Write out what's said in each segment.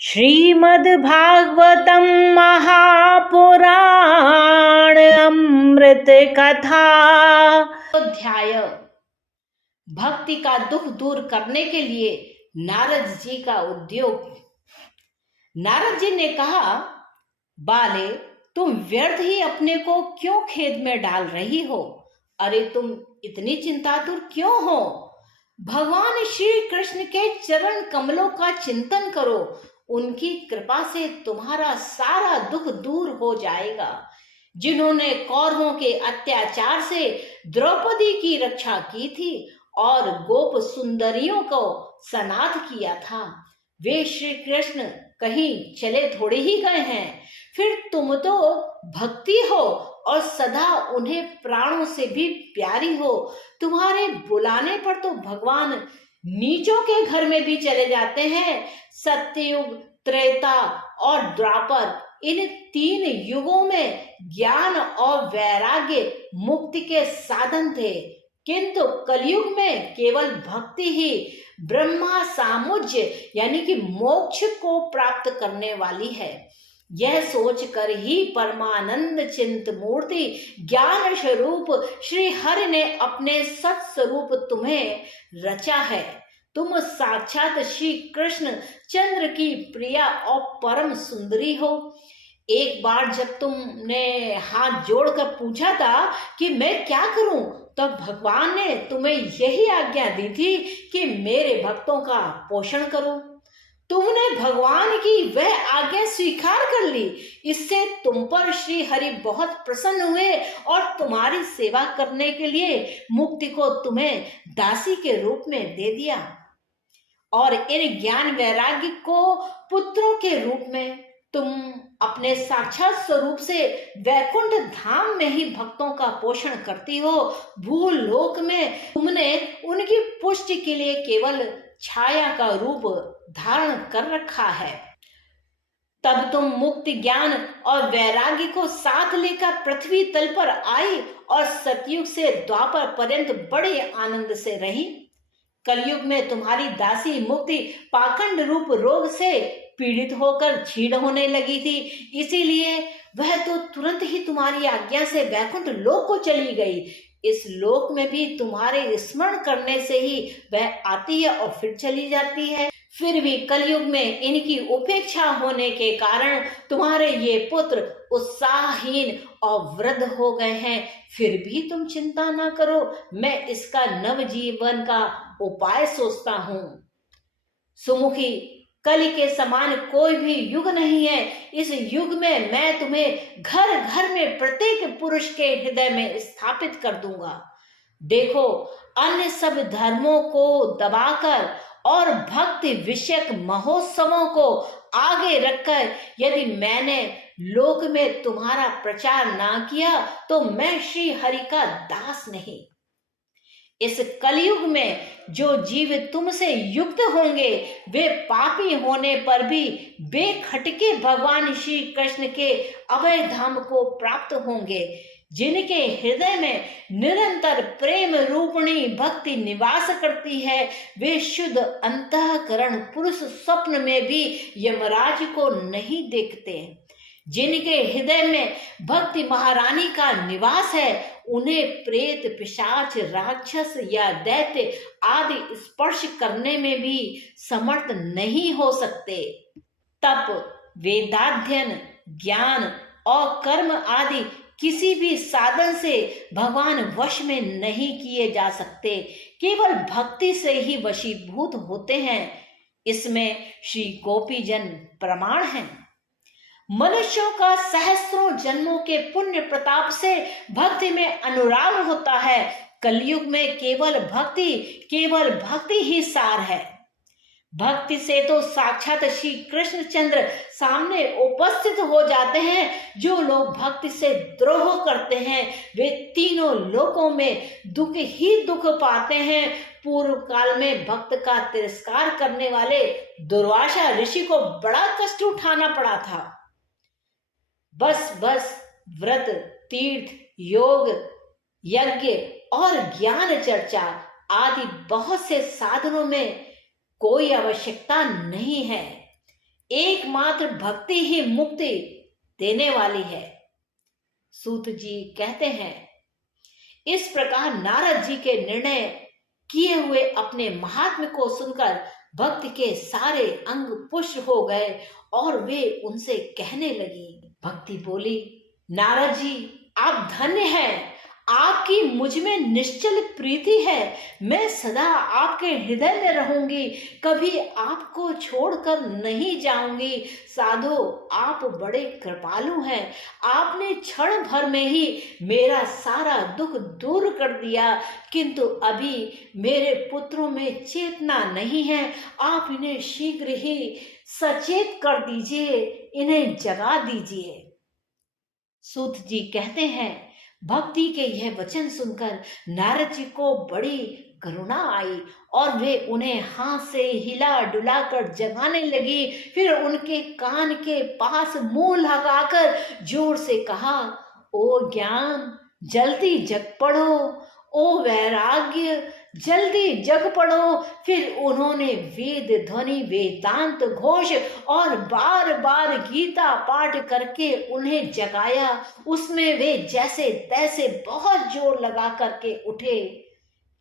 श्रीमद्भागवतम महापुराण अमृत कथा अध्याय। भक्ति का दुख दूर करने के लिए नारद जी का उद्योग। नारद जी ने कहा, बाले, तुम व्यर्थ ही अपने को क्यों खेद में डाल रही हो? अरे तुम इतनी चिंतातुर क्यों हो? भगवान श्री कृष्ण के चरण कमलों का चिंतन करो, उनकी कृपा से तुम्हारा सारा दुख दूर हो जाएगा। जिन्होंने कौरवों के अत्याचार से द्रौपदी की रक्षा की थी और गोप सुंदरियों को सनाथ किया था, वे श्री कृष्ण कहीं चले थोड़े ही गए हैं। फिर तुम तो भक्ति हो और सदा उन्हें प्राणों से भी प्यारी हो। तुम्हारे बुलाने पर तो भगवान नीचों के घर में भी चले जाते हैं। सत्ययुग, त्रेता और द्वापर, इन तीन युगों में ज्ञान और वैराग्य मुक्ति के साधन थे, किंतु कलयुग में केवल भक्ति ही ब्रह्मा सामुज्य यानी कि मोक्ष को प्राप्त करने वाली है। यह सोचकर ही परमानंद चिंत मूर्ति ज्ञान स्वरूप श्री हरि ने अपने सत स्वरूप तुम्हें रचा है। तुम साक्षात श्री कृष्ण चंद्र की प्रिया और परम सुंदरी हो। एक बार जब तुमने हाथ जोड़कर पूछा था कि मैं क्या करूं, तब भगवान ने तुम्हें यही आज्ञा दी थी कि मेरे भक्तों का पोषण करो। तुमने भगवान की वह आज्ञा स्वीकार कर ली। इससे तुम पर श्री हरि बहुत प्रसन्न हुए और तुम्हारी सेवा करने के लिए मुक्ति को तुम्हें दासी के रूप में दे दिया और इन ज्ञान वैराग्य को पुत्रों के रूप में तुम अपने साक्षात स्वरूप से वैकुंठ धाम में ही भक्तों का पोषण करती हो। भूलोक में तुमने उनकी पुष्टि के लिए केवल छाया का रूप धारण कर रखा है। तब तुम मुक्ति ज्ञान और वैराग्य को साथ लेकर पृथ्वी तल पर आई और सतयुग से द्वापर पर्यंत बड़े आनंद से रही। कलयुग में तुम्हारी दासी मुक्ति पाखंड रूप रोग से पीड़ित होकर क्षीण होने लगी थी, इसीलिए वह तो तुरंत ही तुम्हारी आज्ञा से वैकुंठ लोक को चली गई। इस लोक में भी तुम्हारे स्मरण करने से ही वह आती है और फिर चली जाती है। फिर भी कलयुग में इनकी उपेक्षा होने के कारण तुम्हारे ये पुत्र उत्साहहीन और वृद्ध हो गए हैं। फिर भी तुम चिंता ना करो, मैं इसका नवजीवन का उपाय सोचता हूँ। सुमुखी, कलि के समान कोई भी युग नहीं है। इस युग में मैं तुम्हें घर घर में प्रत्येक पुरुष के हृदय में स्थापित कर दूंगा। देखो, अन्य सब धर्मों को दबाकर और भक्ति विषयक महोत्सवों को आगे रखकर यदि मैंने लोक में तुम्हारा प्रचार ना किया तो मैं श्री हरि का दास नहीं। इस कलयुग में जो जीव तुमसे युक्त होंगे वे पापी होने पर भी बेखटके भगवान श्री कृष्ण के अभय धाम को प्राप्त होंगे। जिनके हृदय में निरंतर प्रेम रूपणी भक्ति निवास करती है, वे शुद्ध अंतःकरण पुरुष स्वप्न में भी यमराज को नहीं देखते। जिनके हृदय में भक्ति महारानी का निवास है, उन्हें प्रेत, पिशाच, राक्षस या दैत्य आदि स्पर्श करने में भी समर्थ नहीं हो सकते। तप, वेदाध्ययन, ज्ञान और कर्म आदि किसी भी साधन से भगवान वश में नहीं किए जा सकते, केवल भक्ति से ही वशीभूत होते हैं। इसमें श्री गोपीजन प्रमाण हैं। मनुष्यों का सहस्त्रों जन्मों के पुण्य प्रताप से भक्ति में अनुराग होता है। कलयुग में केवल भक्ति ही सार है। भक्ति से तो साक्षात श्री कृष्णचंद्र सामने उपस्थित हो जाते हैं। जो लोग भक्ति से द्रोह करते हैं वे तीनों लोकों में दुख ही दुख पाते हैं। पूर्व काल में भक्त का तिरस्कार करने वाले दुर्वासा ऋषि को बड़ा कष्ट उठाना पड़ा था। बस व्रत, तीर्थ, योग, यज्ञ और ज्ञान चर्चा आदि बहुत से साधनों में कोई आवश्यकता नहीं है। एकमात्र भक्ति ही मुक्ति देने वाली है। सूत जी कहते हैं, इस प्रकार नारद जी के निर्णय किए हुए अपने महात्म्य को सुनकर भक्त के सारे अंग पुष्ट हो गए और वे उनसे कहने लगी। भक्ति बोली, नारद जी आप धन्य हैं, आपकी मुझ में निश्चल प्रीति है। मैं सदा आपके हृदय में रहूंगी, कभी आपको छोड़कर नहीं जाऊंगी। साधो आप बड़े कृपालु हैं, आपने क्षण भर में ही मेरा सारा दुख दूर कर दिया, किंतु अभी मेरे पुत्रों में चेतना नहीं है, आप इन्हें शीघ्र ही सचेत कर दीजिए, इन्हें जगा दीजिए। सूत जी कहते हैं, भक्ति के यह वचन सुनकर नारद जी को बड़ी करुणा आई और वे उन्हें हाथ से हिला डुला कर जगाने लगी। फिर उनके कान के पास मुंह लगाकर जोर से कहा, ओ ज्ञान जल्दी जग पड़ो, ओ वैराग्य जल्दी जग पड़ो। फिर उन्होंने वेद ध्वनि वेदांत घोष और बार बार गीता पाठ करके उन्हें जगाया। उसमें वे जैसे तैसे बहुत जोर लगा करके उठे,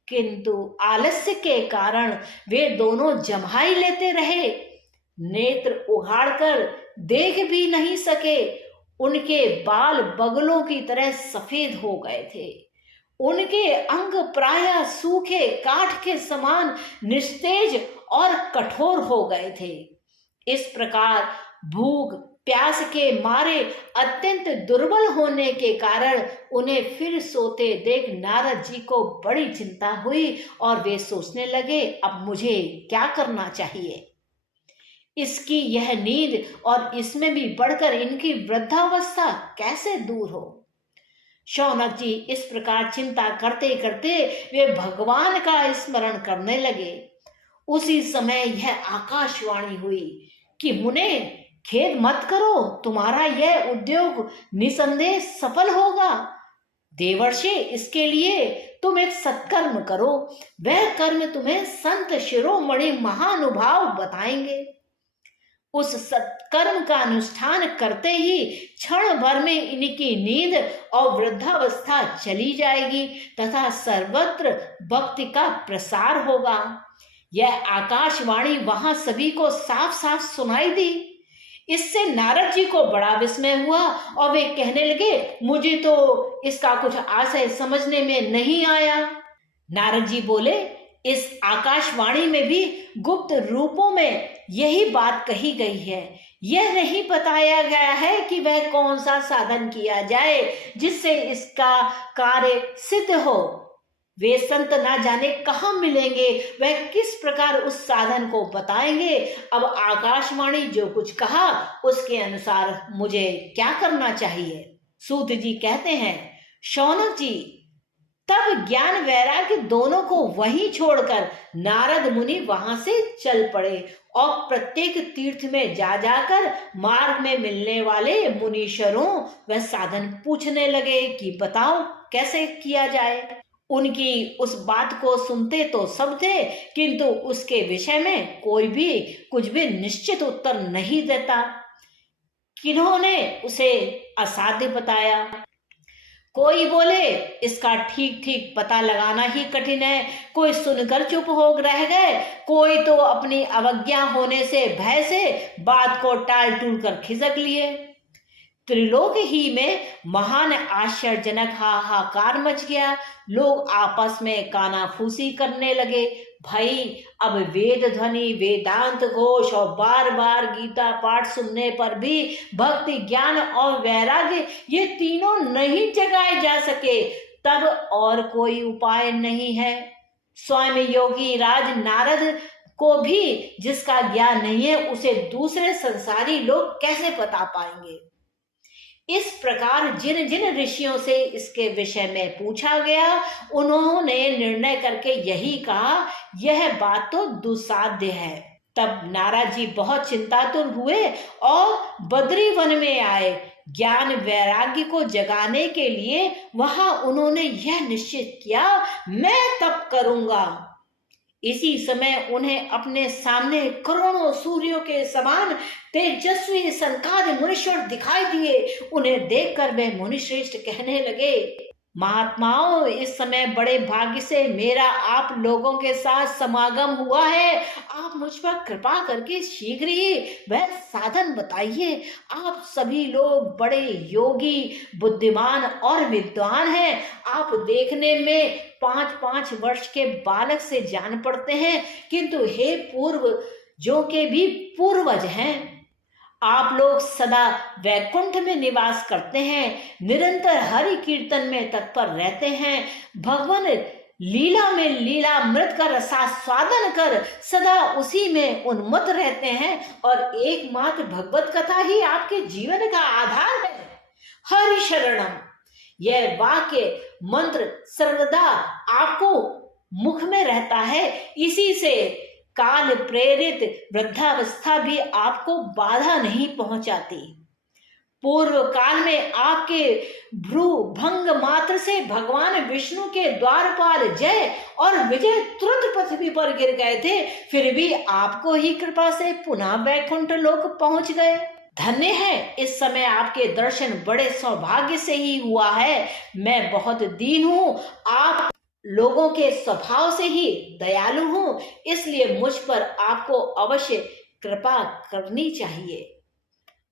किंतु आलस्य के कारण वे दोनों जम्हाई लेते रहे, नेत्र उघाड़कर देख भी नहीं सके। उनके बाल बगलों की तरह सफेद हो गए थे, उनके अंग प्रायः सूखे काठ के समान निस्तेज और कठोर हो गए थे। इस प्रकार भूख प्यास के मारे अत्यंत दुर्बल होने के कारण उन्हें फिर सोते देख नारद जी को बड़ी चिंता हुई और वे सोचने लगे, अब मुझे क्या करना चाहिए। इसकी यह नींद और इसमें भी बढ़कर इनकी वृद्धावस्था कैसे दूर हो। शौनक जी इस प्रकार चिंता करते करते वे भगवान का स्मरण करने लगे। उसी समय यह आकाशवाणी हुई कि मुने खेद मत करो, तुम्हारा यह उद्योग निसंदेह सफल होगा। देवर्षि, इसके लिए तुम एक सत्कर्म करो, वह कर्म तुम्हें संत शिरोमणि महानुभाव बताएंगे। उस सत्कर्म का अनुष्ठान करते ही क्षण भर में इनकी नींद और वृद्धावस्था चली जाएगी तथा सर्वत्र भक्ति का प्रसार होगा। यह आकाशवाणी वहां सभी को साफ साफ सुनाई दी। इससे नारद जी को बड़ा विस्मय हुआ और वे कहने लगे, मुझे तो इसका कुछ आशय समझने में नहीं आया। नारद जी बोले, इस आकाशवाणी में भी गुप्त रूपों में यही बात कही गई है। यह नहीं बताया गया है कि वह कौन सा साधन किया जाए जिससे इसका कार्य सिद्ध हो। वे संत ना जाने कहाँ मिलेंगे, वह किस प्रकार उस साधन को बताएंगे। अब आकाशवाणी जो कुछ कहा उसके अनुसार मुझे क्या करना चाहिए। सूत जी कहते हैं, शौनक जी तब ज्ञान वैराग्य दोनों को वहीं छोड़कर नारद मुनि वहां से चल पड़े और प्रत्येक तीर्थ में जा जाकर मार्ग में मिलने वाले मुनीश्वरों वह साधन पूछने लगे कि बताओ कैसे किया जाए। उनकी उस बात को सुनते तो सब थे, किंतु उसके विषय में कोई भी कुछ भी निश्चित उत्तर नहीं देता। किन्होंने उसे असाध्य बताया, कोई बोले इसका ठीक ठीक पता लगाना ही कठिन है, कोई सुनकर चुप हो रह गए, कोई तो अपनी अवज्ञा होने से भय से बात को टाल टूल कर खिसक लिए। त्रिलोक ही में महान आश्चर्यजनक हाहाकार मच गया। लोग आपस में कानाफूसी करने लगे। भाई, अब वेद ध्वनि वेदांत घोष और बार बार गीता पाठ सुनने पर भी भक्ति ज्ञान और वैराग्य ये तीनों नहीं जगाए जा सके, तब और कोई उपाय नहीं है। स्वयं योगी राज नारद को भी जिसका ज्ञान नहीं है उसे दूसरे संसारी लोग कैसे बता पाएंगे। इस प्रकार जिन जिन ऋषियों से इसके विषय में पूछा गया उन्होंने निर्णय करके यही कहा, यह बात तो दुस्साध्य है। तब नारद जी बहुत चिंतातुर हुए और बद्री वन में आए। ज्ञान वैराग्य को जगाने के लिए वहां उन्होंने यह निश्चित किया, मैं तप करूंगा। इसी समय उन्हें अपने सामने करोड़ों सूर्यों के समान तेजस्वी सनकादि मुनीश्वर दिखाई दिए। उन्हें देखकर वे मुनिश्रेष्ठ कहने लगे, महात्माओं, इस समय बड़े भाग्य से मेरा आप लोगों के साथ समागम हुआ है। आप मुझ पर कृपा करके शीघ्र ही वह साधन बताइए। आप सभी लोग बड़े योगी, बुद्धिमान और विद्वान हैं। आप देखने में 5-5 वर्ष के बालक से जान पड़ते हैं, किंतु हे पूर्व जो के भी पूर्वज हैं, आप लोग सदा वैकुंठ में निवास करते हैं, निरंतर हरि कीर्तन में तत्पर रहते हैं, भगवान लीला में लीला मृत का रसास्वादन कर सदा उसी में उन्मत्त रहते हैं और एकमात्र भगवत कथा ही आपके जीवन का आधार है। हरि शरणम, यह वाक्य मंत्र सर्वदा आपको मुख में रहता है। इसी से काल प्रेरित वृद्धावस्था भी आपको बाधा नहीं पहुंचाती। पूर्व काल में आपके भ्रू भंग मात्र से भगवान विष्णु के द्वारपाल जय और विजय तुरंत पृथ्वी पर गिर गए थे, फिर भी आपको ही कृपा से पुनः वैकुंठ लोक पहुंच गए। धन्य है, इस समय आपके दर्शन बड़े सौभाग्य से ही हुआ है। मैं बहुत दीन हूँ, आप लोगों के स्वभाव से ही दयालु हूं, इसलिए मुझ पर आपको अवश्य कृपा करनी चाहिए।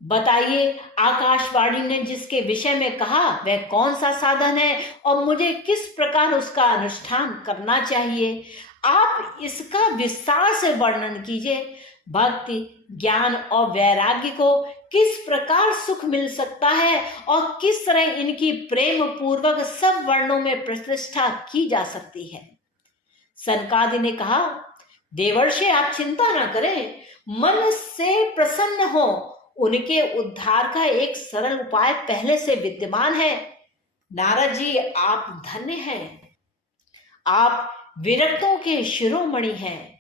बताइए, आकाशवाणी ने जिसके विषय में कहा वह कौन सा साधन है और मुझे किस प्रकार उसका अनुष्ठान करना चाहिए? आप इसका विस्तार से वर्णन कीजिए। भक्ति, ज्ञान और वैराग्य को किस प्रकार सुख मिल सकता है और किस तरह इनकी प्रेम पूर्वक सब वर्णों में प्रतिष्ठा की जा सकती है। सनकादि ने कहा, देवर्षि आप चिंता न करें, मन से प्रसन्न हो। उनके उद्धार का एक सरल उपाय पहले से विद्यमान है। नारद जी, आप धन्य हैं। आप विरक्तों के शिरोमणि हैं,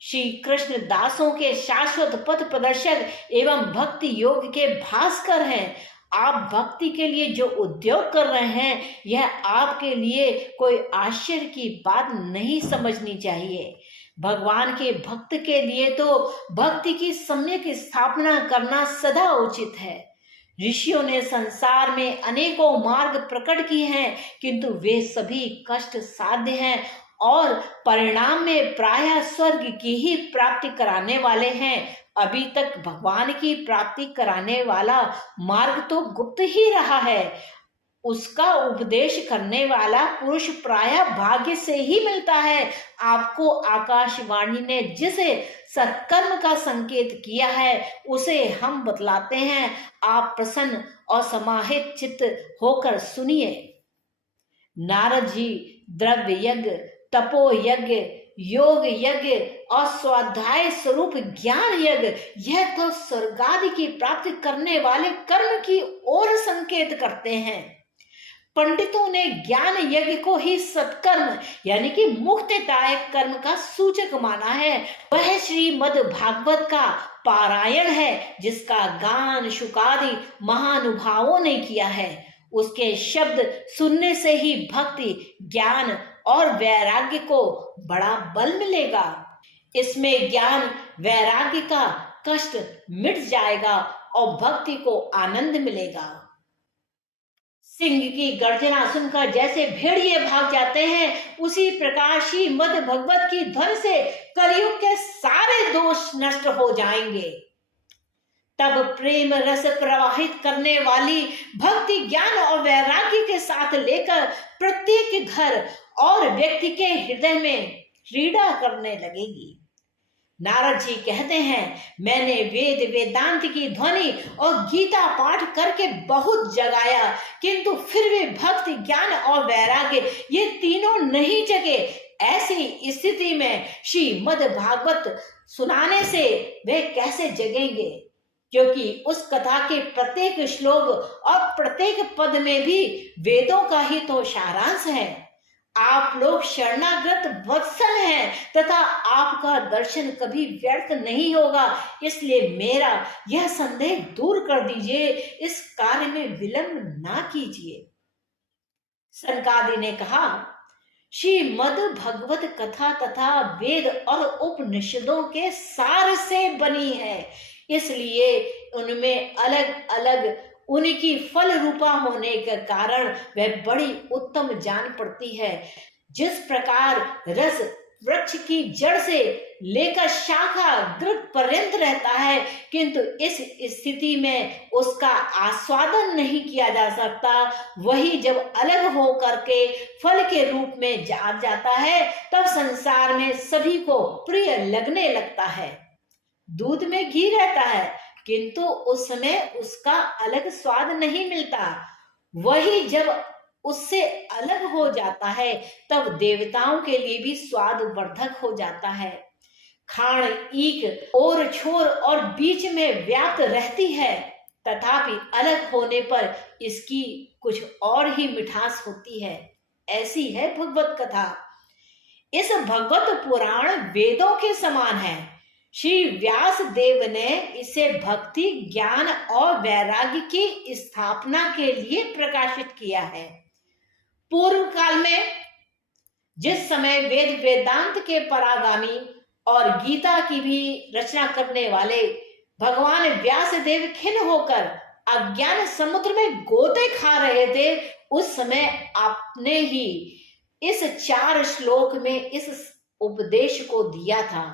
श्री कृष्ण दासों के शाश्वत पथ प्रदर्शक एवं भक्ति योग के भास्कर हैं। आप भक्ति के लिए जो उद्योग कर रहे हैं, यह आपके लिए कोई आश्चर्य की बात नहीं समझनी चाहिए। भगवान के भक्त के लिए तो भक्ति की सम्यक स्थापना करना सदा उचित है। ऋषियों ने संसार में अनेकों मार्ग प्रकट किए हैं, किंतु वे सभी कष्ट साध्य हैं और परिणाम में प्रायः स्वर्ग की ही प्राप्ति कराने वाले हैं। अभी तक भगवान की प्राप्ति कराने वाला मार्ग तो गुप्त ही रहा है। उसका उपदेश करने वाला पुरुष प्रायः भाग्य से ही मिलता है। आपको आकाशवाणी ने जिसे सत्कर्म का संकेत किया है उसे हम बतलाते हैं। आप प्रसन्न और समाहित चित्त होकर सुनिए। नारद जी, द्रव्य यज्ञ, तपो यज्ञ, योग यज्ञ और स्वाध्याय स्वरूप ज्ञान यज्ञ, यह तो स्वर्ग आदि की प्राप्ति करने वाले कर्म की ओर संकेत करते हैं। पंडितों ने ज्ञान यज्ञ को ही सत्कर्म यानी कि मुक्तिदायक कर्म का सूचक माना है। वह श्रीमद् भागवत का पारायण है, जिसका गान शुकादि महानुभावों ने किया है। उसके शब्द सुनने से ही भक्ति, ज्ञान और वैराग्य को बड़ा बल मिलेगा। इसमें ज्ञान वैराग्य का कष्ट मिट जाएगा और भक्ति को आनंद मिलेगा। सिंह की गर्जना सुनकर जैसे भेड़िए भाग जाते हैं, उसी प्रकार श्रीमद् भगवत की ध्वनि से कलयुग के सारे दोष नष्ट हो जाएंगे। तब प्रेम रस प्रवाहित करने वाली भक्ति, ज्ञान और वैराग्य के साथ लेकर प्रत्येक घर और व्यक्ति के हृदय में क्रीड़ा करने लगेगी। नारद जी कहते हैं, मैंने वेद वेदांत की ध्वनि और गीता पाठ करके बहुत जगाया, किंतु फिर भी भक्ति, ज्ञान और वैराग्य ये तीनों नहीं जगे। ऐसी स्थिति में श्रीमद् भागवत सुनाने से वे कैसे जगेंगे? क्योंकि उस कथा के प्रत्येक श्लोक और प्रत्येक पद में भी वेदों का ही तो सारांश है। आप लोग शरणागत वत्सल हैं तथा आपका दर्शन कभी व्यर्थ नहीं होगा, इसलिए मेरा यह संदेह दूर कर दीजिए। इस कार्य में विलंब ना कीजिए। सनकादि ने कहा, श्रीमद् भगवत कथा तथा वेद और उपनिषदों के सार से बनी है। इसलिए उनमें अलग अलग उनकी फल रूपा होने के कारण वह बड़ी उत्तम जान पड़ती है। जिस प्रकार रस वृक्ष की जड़ से लेकर शाखा दृढ़ पर्यंत रहता है, किंतु इस स्थिति में उसका आस्वादन नहीं किया जा सकता, वही जब अलग हो करके फल के रूप में जाता है, तब संसार में सभी को प्रिय लगने लगता है। दूध में घी रहता है, किंतु उस समय उसका अलग स्वाद नहीं मिलता। वही जब उससे अलग हो जाता है, तब देवताओं के लिए भी स्वाद वर्धक हो जाता है। खाण ईक और छोर और बीच में व्याप्त रहती है, तथापि अलग होने पर इसकी कुछ और ही मिठास होती है। ऐसी है भगवत कथा। इस भगवत पुराण वेदों के समान है। श्री व्यास देव ने इसे भक्ति, ज्ञान और वैराग्य की स्थापना के लिए प्रकाशित किया है। पूर्व काल में जिस समय वेद वेदांत के परागामी और गीता की भी रचना करने वाले भगवान व्यास देव खिन्न होकर अज्ञान समुद्र में गोते खा रहे थे, उस समय आपने ही इस 4 श्लोक में इस उपदेश को दिया था।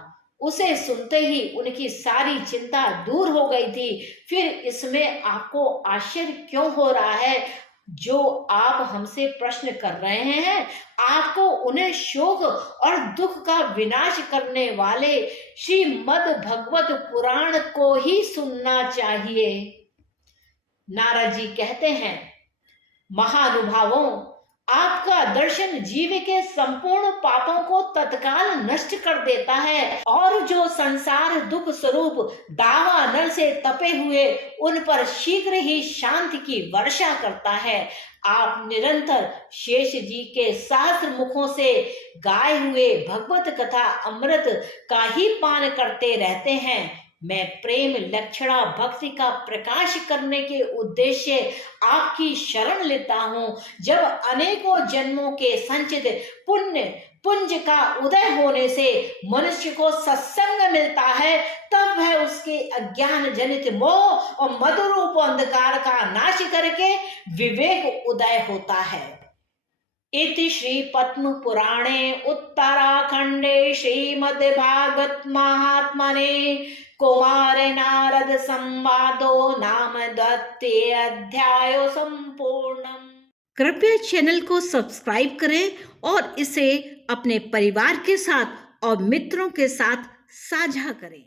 उसे सुनते ही उनकी सारी चिंता दूर हो गई थी। फिर इसमें आपको आश्चर्य क्यों हो रहा है? जो आप हमसे प्रश्न कर रहे हैं, आपको उन्हें शोक और दुख का विनाश करने वाले श्रीमद् भगवत पुराण को ही सुनना चाहिए। नारद जी कहते हैं, महानुभावों, आपका दर्शन जीव के संपूर्ण पापों को तत्काल नष्ट कर देता है और जो संसार दुख स्वरूप दावा नल से तपे हुए उन पर शीघ्र ही शांति की वर्षा करता है। आप निरंतर शेष जी के सहस्र मुखों से गाए हुए भगवत कथा अमृत का ही पान करते रहते हैं। मैं प्रेम लक्षणा भक्ति का प्रकाश करने के उद्देश्य आपकी शरण लेता हूँ। जब अनेकों जन्मों के संचित पुण्य पुंज का उदय होने से मनुष्य को सत्संग मिलता है, तब वह उसके अज्ञान जनित मोह और मदरूप अंधकार का नाश करके विवेक उदय होता है। इति श्री पद्म पुराणे उत्तराखंडे श्रीमद्भागवत महात्मने कुमार नारद संवादो नाम 2 अध्यायो संपूर्णम। कृपया चैनल को सब्सक्राइब करें और इसे अपने परिवार के साथ और मित्रों के साथ साझा करें।